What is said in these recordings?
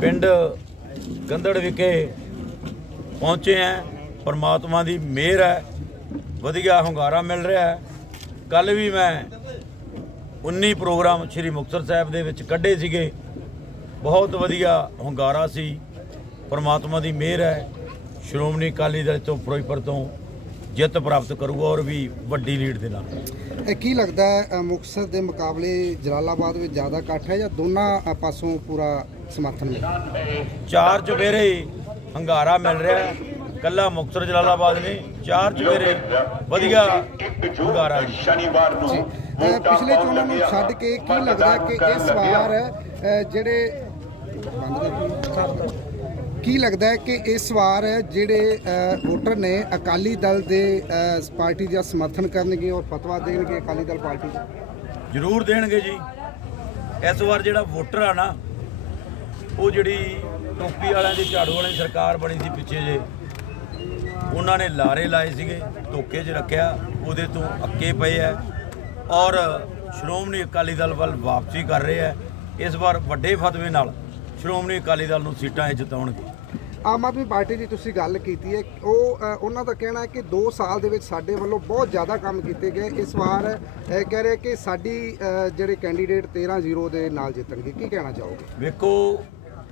ਪਿੰਡ ਗੰਦੜ ਵਿਖੇ ਪਹੁੰਚੇ ਆ। ਪਰਮਾਤਮਾ ਦੀ ਮਿਹਰ ਹੈ। ਵਧੀਆ ਹੁੰਗਾਰਾ ਮਿਲ ਰਿਹਾ ਹੈ। ਕੱਲ ਵੀ ਮੈਂ 19 ਪ੍ਰੋਗਰਾਮ ਸ੍ਰੀ ਮੁਕਤਸਰ ਸਾਹਿਬ ਦੇ ਵਿੱਚ ਕੱਢੇ ਸੀਗੇ। ਬਹੁਤ ਵਧੀਆ ਹੁੰਗਾਰਾ ਸੀ। ਪਰਮਾਤਮਾ ਦੀ ਮਿਹਰ ਹੈ। ਸ਼੍ਰੋਮਣੀ ਅਕਾਲੀ ਦਲ ਤੋਂ, ਫਿਰੋਜ਼ਪੁਰ ਤੋਂ ਜਿੱਤ ਪ੍ਰਾਪਤ ਕਰੂਗਾ ਔਰ ਵੀ ਵੱਡੀ ਲੀਡ ਦੇ ਨਾਲ। ਇਹ ਕੀ ਲੱਗਦਾ ਹੈ ਅ, ਮੁਕਤਸਰ ਦੇ ਮੁਕਾਬਲੇ ਜਲਾਲਾਬਾਦ ਵਿੱਚ ਜ਼ਿਆਦਾ ਇਕੱਠ ਹੈ ਜਾਂ ਦੋਨਾਂ ਪਾਸੋਂ ਪੂਰਾ ਸਮਰਥਨ ਮਿਲਿਆ ਚਾਰ ਚੁਫੇਰੇ ਹੀ ਹੰਗਾਰਾ ਮਿਲ ਰਿਹਾ ਹੈ। ਕੱਲਾ ਮੁਕਤਸਰ ਜਲਾਲਾਬਾਦ ਨੇ ਚਾਰ ਚੁਫੇਰੇ ਵਧੀਆ ਹੰਗਾਰਾ ਜੀ ਸ਼ਨੀਵਾਰ ਨੂੰ ਪਿਛਲੇ ਚੋਣਾਂ ਨੂੰ ਛੱਡ ਕੇ ਕੀ ਲੱਗਦਾ ਹੈ ਕਿ ਇਸ ਵਾਰ ਜਿਹੜੇ ਬੰਦ ਕਰ ਦਿਓ। ਕੀ ਲੱਗਦਾ ਹੈ ਕਿ ਇਸ ਵਾਰ ਜਿਹੜੇ ਵੋਟਰ ਨੇ ਅਕਾਲੀ ਦਲ ਦੇ ਪਾਰਟੀ ਦਾ ਸਮਰਥਨ ਕਰਨਗੇ ਔਰ ਫਤਵਾ ਦੇਣਗੇ ਅਕਾਲੀ ਦਲ ਪਾਰਟੀ ਦਾ? ਜ਼ਰੂਰ ਦੇਣਗੇ ਜੀ। ਇਸ ਵਾਰ ਜਿਹੜਾ ਵੋਟਰ ਆ ਨਾ, ਉਹ ਜਿਹੜੀ ਟੋਪੀ ਵਾਲਿਆਂ ਦੀ, ਝਾੜੂ ਵਾਲੀ ਸਰਕਾਰ ਬਣੀ ਸੀ ਪਿੱਛੇ ਜੇ, ਉਹਨਾਂ ਨੇ ਲਾਰੇ ਲਾਏ ਸੀਗੇ, ਧੋਖੇ 'ਚ ਰੱਖਿਆ, ਉਹਦੇ ਤੋਂ ਅੱਕੇ ਪਏ ਐ ਔਰ ਸ਼੍ਰੋਮਣੀ ਅਕਾਲੀ ਦਲ ਵੱਲ ਵਾਪਸੀ ਕਰ ਰਹੇ ਐ ਇਸ ਵਾਰ ਵੱਡੇ ਫਤਵੇ ਨਾਲ ਸ਼੍ਰੋਮਣੀ ਅਕਾਲੀ ਦਲ ਨੂੰ ਸੀਟਾਂ 'ਚ ਜਿਤਾਉਣਗੇ। ਆਮ ਆਦਮੀ ਪਾਰਟੀ ਦੀ ਤੁਸੀਂ ਗੱਲ ਕੀਤੀ ਹੈ ਉਹ ਅ, ਉਹਨਾਂ ਦਾ ਕਹਿਣਾ ਹੈ ਕਿ 2 ਸਾਲ ਦੇ ਵਿੱਚ ਸਾਡੇ ਵੱਲੋਂ ਬਹੁਤ ਜ਼ਿਆਦਾ ਕੰਮ ਕੀਤੇ ਗਏ। ਇਸ ਵਾਰ ਅ, ਕਹਿ ਰਹੇ ਕਿ ਸਾਡੀ ਅ, ਜਿਹੜੇ ਕੈਂਡੀਡੇਟ 13-0 ਦੇ ਨਾਲ ਜਿੱਤਣਗੇ। ਕੀ ਕਹਿਣਾ ਚਾਹੋਗੇ? ਵੇਖੋ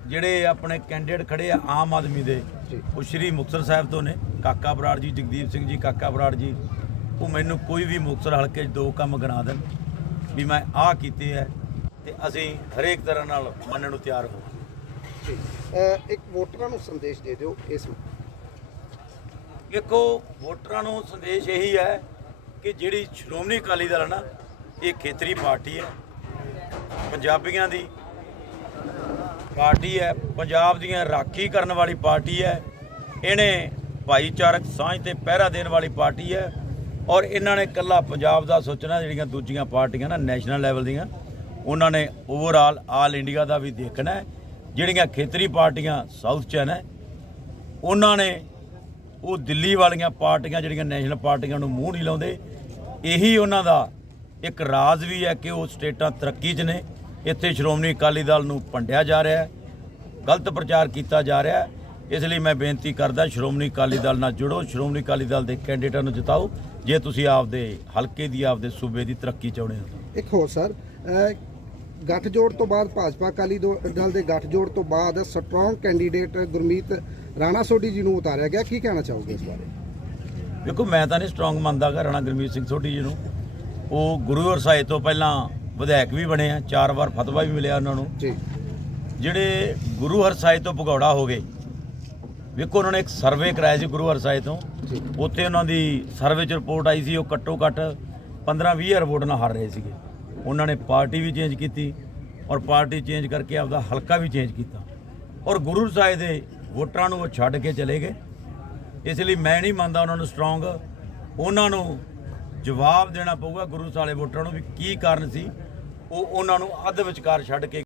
ਜਿਹੜੇ ਆਪਣੇ ਕੈਂਡੀਡੇਟ ਖੜੇ ਆ ਆਮ ਆਦਮੀ ਦੇ ਜੀ। ਉਹ ਸ਼੍ਰੀ ਮੁਕਤਸਰ ਸਾਹਿਬ ਤੋਂ ਨੇ। ਕਾਕਾ ਬਰਾੜ ਜੀ ਜਗਦੀਪ ਸਿੰਘ ਜੀ ਕਾਕਾ ਬਰਾੜ ਜੀ ਉਹ ਮੈਨੂੰ ਕੋਈ ਵੀ ਮੁਕਤਸਰ ਹਲਕੇ 'ਚ ਦੋ ਕੰਮ ਗਿਣਾ ਦੇਣ। ਵੀ ਮੈਂ ਆਹ ਕੀਤੇ ਐ ਤੇ ਅਸੀਂ ਹਰੇਕ ਤਰ੍ਹਾਂ ਨਾਲ ਮੰਨਣ ਨੂੰ ਤਿਆਰ ਹੋ ਇੱਕ ਵੋਟਰਾਂ ਨੂੰ ਸੰਦੇਸ਼ ਦੇ ਦਿਓ ਇਸ ਦੇਖੋ, ਵੋਟਰਾਂ ਨੂੰ ਸੰਦੇਸ਼ ਇਹੀ ਹੈ ਕਿ ਜਿਹੜੀ ਸ਼੍ਰੋਮਣੀ ਅਕਾਲੀ ਦਲ ਹੈ ਨਾ, ਇਹ ਖੇਤਰੀ ਪਾਰਟੀ ਹੈ। ਪੰਜਾਬੀਆਂ ਦੀ ਪਾਰਟੀ ਹੈ, ਪੰਜਾਬ ਦੀਆਂ ਰਾਖੀ ਕਰਨ ਵਾਲੀ ਪਾਰਟੀ ਹੈ। ਇਹਨੇ ਭਾਈਚਾਰਕ ਸਾਂਝ ਤੇ ਪਹਿਰਾ ਦੇਣ ਵਾਲੀ ਪਾਰਟੀ ਹੈ। ਔਰ ਇਹਨਾਂ ਨੇ ਕੱਲਾ ਪੰਜਾਬ ਦਾ ਸੋਚਣਾ, ਜਿਹੜੀਆਂ ਦੂਜੀਆਂ ਪਾਰਟੀਆਂ ਨਾ ਨੈਸ਼ਨਲ ਲੈਵਲ ਦੀਆਂ, ਉਹਨਾਂ ਨੇ ਓਵਰਆਲ ਆਲ ਇੰਡੀਆ ਦਾ ਵੀ ਦੇਖਣਾ ਜਿਹੜੀਆਂ ਖੇਤਰੀ ਪਾਰਟੀਆਂ ਸਾਊਥ ਚ ਨੇ ਉਹਨਾਂ ਨੇ ਉਹ ਦਿੱਲੀ ਵਾਲੀਆਂ ਪਾਰਟੀਆਂ ਜਿਹੜੀਆਂ ਨੈਸ਼ਨਲ ਪਾਰਟੀਆਂ ਨੂੰ ਮੂੰਹ ਨਹੀਂ ਲਾਉਂਦੇ, ਇਹੀ ਉਹਨਾਂ ਦਾ ਇੱਕ ਰਾਜ਼ ਵੀ ਹੈ ਕਿ ਉਹ ਸਟੇਟਾਂ ਤਰੱਕੀ 'ਚ ਨੇ। ਇੱਥੇ ਸ਼੍ਰੋਮਣੀ ਅਕਾਲੀ ਦਲ ਨੂੰ ਭੰਡਿਆ ਜਾ ਰਿਹਾ ਹੈ, ਗਲਤ ਪ੍ਰਚਾਰ ਕੀਤਾ ਜਾ ਰਿਹਾ ਹੈ। ਇਸ ਲਈ ਮੈਂ ਬੇਨਤੀ ਕਰਦਾ ਸ਼੍ਰੋਮਣੀ ਅਕਾਲੀ ਦਲ ਨਾਲ ਜੁੜੋ, ਸ਼੍ਰੋਮਣੀ ਅਕਾਲੀ ਦਲ ਦੇ ਕੈਂਡੀਡੇਟਾਂ ਨੂੰ ਜਿਤਾਓ, ਜੇ ਤੁਸੀਂ ਆਪਦੇ ਹਲਕੇ ਦੀ, ਆਪਦੇ ਸੂਬੇ ਦੀ ਤਰੱਕੀ ਚਾਹੁੰਦੇ ਹੋ ਇੱਕ ਹੋਰ, ਸਰ ਗੱਠਜੋੜ ਤੋਂ ਬਾਅਦ ਭਾਜਪਾ ਅਕਾਲੀ ਦਲ ਦੇ ਗੱਠਜੋੜ ਤੋਂ ਬਾਅਦ ਸਟਰੋਂਗ ਕੈਂਡੀਡੇਟ ਗੁਰਮੀਤ ਰਾਣਾ ਸੋਢੀ ਜੀ ਨੂੰ ਉਤਾਰਿਆ ਗਿਆ। ਕੀ ਕਹਿਣਾ ਚਾਹੋਗੇ ਇਸ ਬਾਰੇ? ਵੇਖੋ ਮੈਂ ਤਾਂ ਨਹੀਂ ਸਟਰੋਂਗ ਮੰਨਦਾ ਗਾ ਰਾਣਾ ਗੁਰਮੀਤ ਸਿੰਘ ਸੋਢੀ ਜੀ ਨੂੰ। ਉਹ ਗੁਰੂ ਹਰਸਾਏ ਤੋਂ ਪਹਿਲਾਂ ਵਿਧਾਇਕ ਵੀ ਬਣੇ ਆ ਚਾਰ ਵਾਰ ਫਤਵਾ ਵੀ ਮਿਲਿਆ ਉਹਨਾਂ ਨੂੰ। ਜੀ। ਜਿਹੜੇ ਗੁਰੂ ਹਰਸਾਏ ਤੋਂ ਭਗੌੜਾ ਹੋ ਗਏ ਵੇਖੋ ਉਹਨਾਂ ਨੇ ਇੱਕ ਸਰਵੇ ਕਰਾਇਆ ਸੀ ਗੁਰੂ ਹਰਸਾਏ ਤੋਂ। ਜੀ। ਉੱਥੇ ਉਹਨਾਂ ਦੀ ਸਰਵੇ 'ਚ ਰਿਪੋਰਟ ਆਈ ਸੀ ਉਹ ਘੱਟੋ ਘੱਟ 15-20 ਹਜ਼ਾਰ ਵੋਟ ਨਾਲ ਹਾਰ ਰਹੇ ਸੀਗੇ। ਉਹਨਾਂ ਨੇ ਪਾਰਟੀ ਵੀ ਚੇਂਜ ਕੀਤੀ ਔਰ ਪਾਰਟੀ ਚੇਂਜ ਕਰਕੇ ਆਪਦਾ ਹਲਕਾ ਵੀ ਚੇਂਜ ਕੀਤਾ। ਔਰ ਗੁਰੂ ਸਾਹਿਬ ਦੇ ਵੋਟਰਾਂ ਨੂੰ ਉਹ ਛੱਡ ਕੇ ਚਲੇ ਗਏ। ਇਸ ਲਈ ਮੈਂ ਨਹੀਂ ਮੰਨਦਾ ਉਹਨਾਂ ਨੂੰ ਸਟਰੋਂਗ ਉਹਨਾਂ ਨੂੰ ਜਵਾਬ ਦੇਣਾ ਪਊਗਾ ਗੁਰੂ ਸਾਲੇ ਵੋਟਰਾਂ ਨੂੰ ਵੀ ਕੀ ਕਾਰਨ ਸੀ। ਉਹ ਉਹਨਾਂ ਨੂੰ ਅੱਧ ਵਿਚਕਾਰ ਛੱਡ ਕੇ